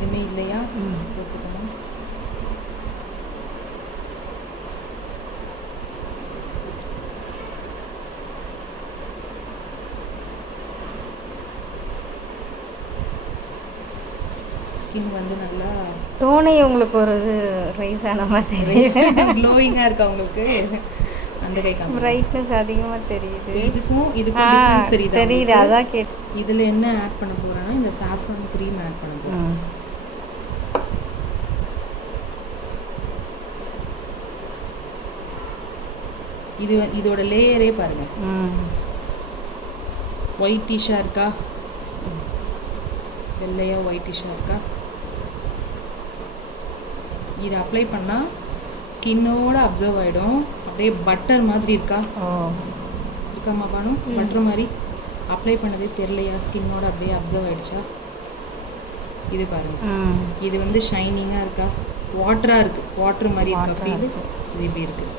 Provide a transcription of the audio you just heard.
எதுவுமே இல்லையா? போட்டுக்கணும். ஸ்கின் வந்து நல்லா டோனே உங்களுக்கு ஒரு இது ரைஸ் ஆன மாதிரி க்ளோயிங்காக இருக்கா உங்களுக்கு? அந்த கை பிரைட்னஸ் அதிகமாக தெரியுது. இதுக்கும் டிஃபரன்ஸ் தெரியுது. தெரியுது, அதான் கேட். இதில் என்ன ஆட் பண்ண போகிறேன்னா இந்த சாஃப்ரான் க்ரீம் ஆட் பண்ண போகிறேன். இதோட லேயரே பாருங்க, ஒயிட்டிஷாக இருக்கா, வெள்ளையா ஒயிட்டிஷாக இருக்கா. இதை அப்ளை பண்ணால் ஸ்கின்னோட அப்சர்வ் ஆகிடும். அப்படியே பட்டர் மாதிரி இருக்கா, இருக்காமா பானு? பட்டர் மாதிரி அப்ளை பண்ணதே தெரியலையா? ஸ்கின்னோட அப்படியே அப்சர்வ் ஆகிடுச்சா? இது பாருங்க, இது வந்து ஷைனிங்காக இருக்கா, வாட்டராக இருக்குது, வாட்டர் மாதிரி இருக்கா ஃபீல். இது இப்படி இருக்குது.